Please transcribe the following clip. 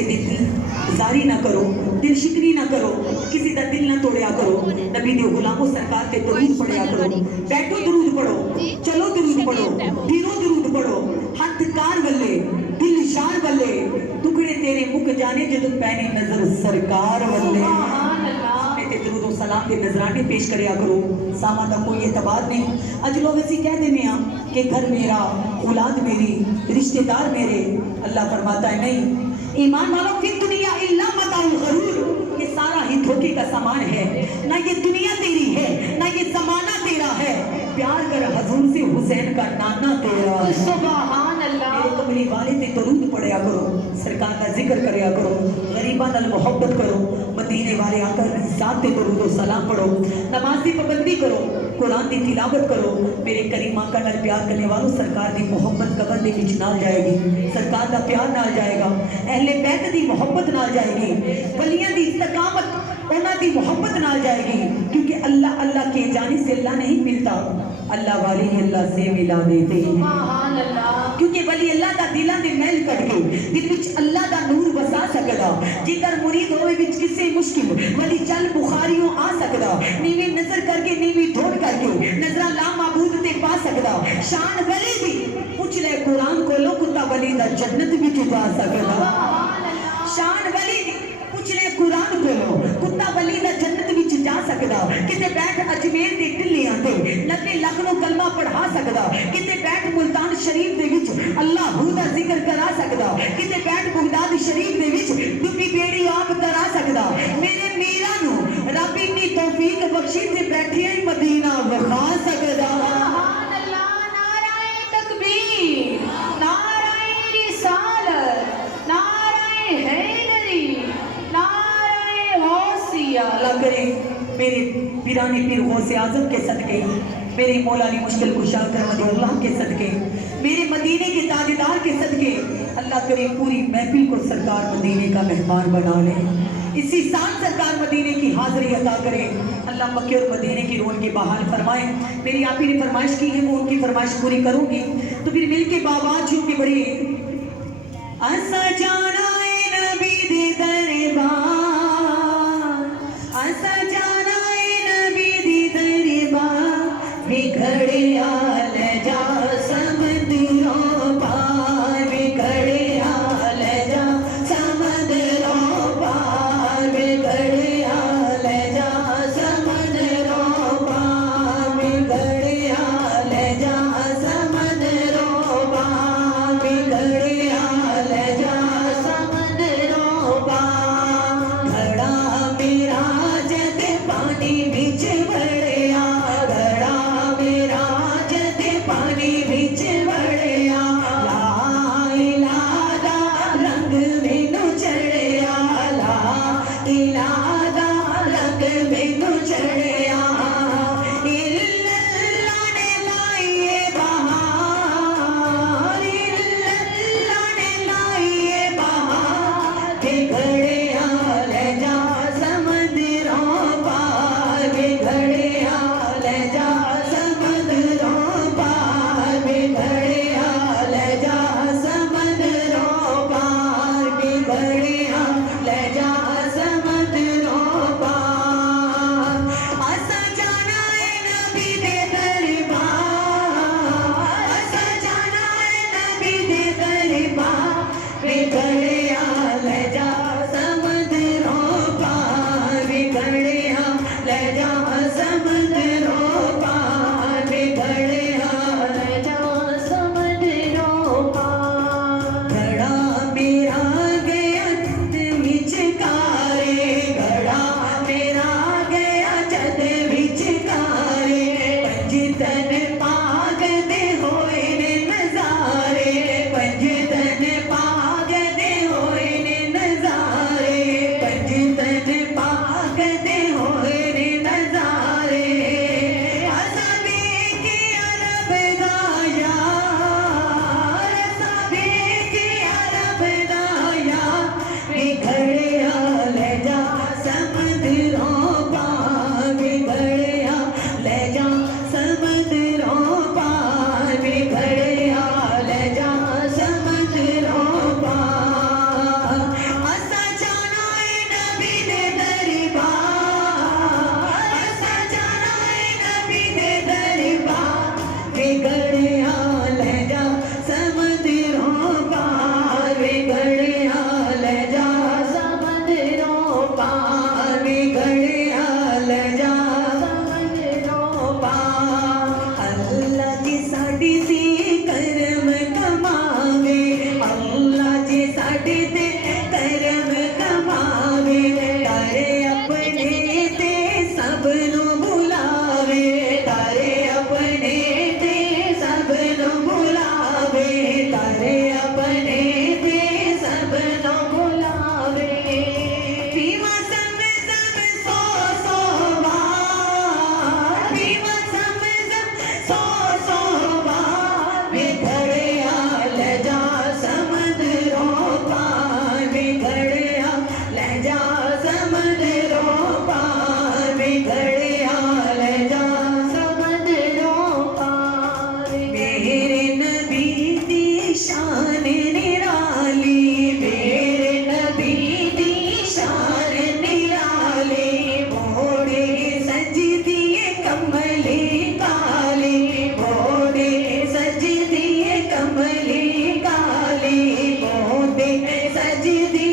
किसी दी जारी ना करो, दिल शिकनी ना करो, किसी का दिल ना तोड़िया करो। नबी दे गुलामों सरकार के दरूद पढ़िया करो। बैठो दरूद पढ़ो, चलो दरूद पढ़ो, फिरो दरूद पढ़ो। हथ कार वल्ले, दिल शान वल्ले, टुकड़े तेरे मुक जाने जदों पैनी नजर सरकार वल्ले। दरूद सलाम के नजराने पेश करिया करो। सामा का कोई एतबार नहीं। अज लोग ऐसी कह देने कि घर मेरा, औलाद मेरी, रिश्तेदार मेरे। अल्लाह फरमाता है नहीं, ईमान वालों की दुनिया इल्ला मताउल गरूर, ये सारा ही धोखे का सामान है। ना ये दुनिया तेरी है, ना ये जमाना तेरा है। प्यार कर हजूर से, हुसैन का नाना तेरा है। सुभान अल्लाह। मेरे कमली वाले ते दरूद पढ़िया करो, सरकार का जिक्र करिया करो, गरीबा नाल मोहब्बत करो, मदीने वाले आका की जात ते दरूद सलाम पढ़ो, नमाज की पाबंदी करो, कुरान की तिलावत करो। मेरे करीम आका नाल प्यार करने वालों सरकार की मोहब्बत कबर दे विच नाल जाएगी, सरकार का प्यार नाल जाएगा, अहले बैत की मोहब्बत नाल जाएगी, वलियां की इस्तकामत उन्हां दी मोहब्बत नाल जाएगी। क्योंकि अल्लाह अल्लाह के जाने से अल्लाह नहीं मिलता, अल्लाह वाले ही अल्लाह से मिला देते। सुभान अल्लाह। क्योंकि वली अल्लाह दा दिलां दे मैल कट के दिल विच अल्लाह दा नूर वसा सकदा। जेकर मुरीद होवे विच किसे मुश्किल वली चल बुखारियों आ सकदा। नीवी नजर करके, नीवी धोड़ करके नजरा ला माबूद ते पा सकदा। शान वली दी पूछ ले कुरान कोलों, कुत्ता वली दा जन्नत विच जा सकदा। शान वली दी पूछ ले कुरान कोलों, कुत्ता वली दा जन्नत विच जा सकदा। किते बैठ अजमेर दे टिल्लियां ते 90 लाख नु कलमा पढ़ा सकदा। किते बैठ मुल्तान शरीफ दे विच अल्लाह दा जिक्र करा सकदा। किते बैठ बगदाद शरीफ दे विच डुबी बेड़ी आप करा सकदा। मेरे मीरा नु रब इन्नी तौफीक बख्शी ते बैठे ही मदीना वखा सकदा। सुभान अल्लाह। नाराए तकबीर, नाराए रिसालत, नाराए हैदरी, नाराए गौसिया। अल्लाह करे मेरे पीरानी पीर गौसे आजम के सदके, मेरे मौला अली मुश्किल कुशा रहमतुल्लाह के सदके, मेरे मदीने के ताजदार के सदके, अल्लाह करे पूरी महफिल को सरकार मदीने का मेहमान बना ले। इसी साल सरकार मदीने की हाजिरी अता करे। अल्लाह मक्के और मदीने की रौनक बहाल फरमाए। मेरी आप ही ने फरमाइश की है, वो उनकी फरमाइश पूरी करूंगी। तो फिर मिल के बाबाज के बड़े असा जाना है नबी दे दरबार, असा जाना है नबी दे दरबार, बिखड़े आल जा समंदरों पार, बिखड़े आल जा समंदरों पार, बिखड़े आल जा समंदरों पार, बिखड़े आल जा समंदरों पार, बिखड़े आल जा समंदरों पार। घड़ा मेरा जद पानी बिच बढ़िया, घड़ा मेरा जद पानी बिच बढ़िया, ला इलाहा दा रंग मैनू चढ़िया, ला इलाहा दा रंग मैनू चढ़िया। इल्लल्लाह ने लाइए बहार, इल्लल्लाह ने लाइए बहार, बिगड़े आल जा समंदरों पार, बिगड़े आल जा समंदरों पार, बिगड़े आल जा समंदरों पार, बिगड़े आल जा समंदरों पार। असा जाना है नबी दे दरबार, असा जाना है नबी दे दरबार, बिगड़े आल जा सजदे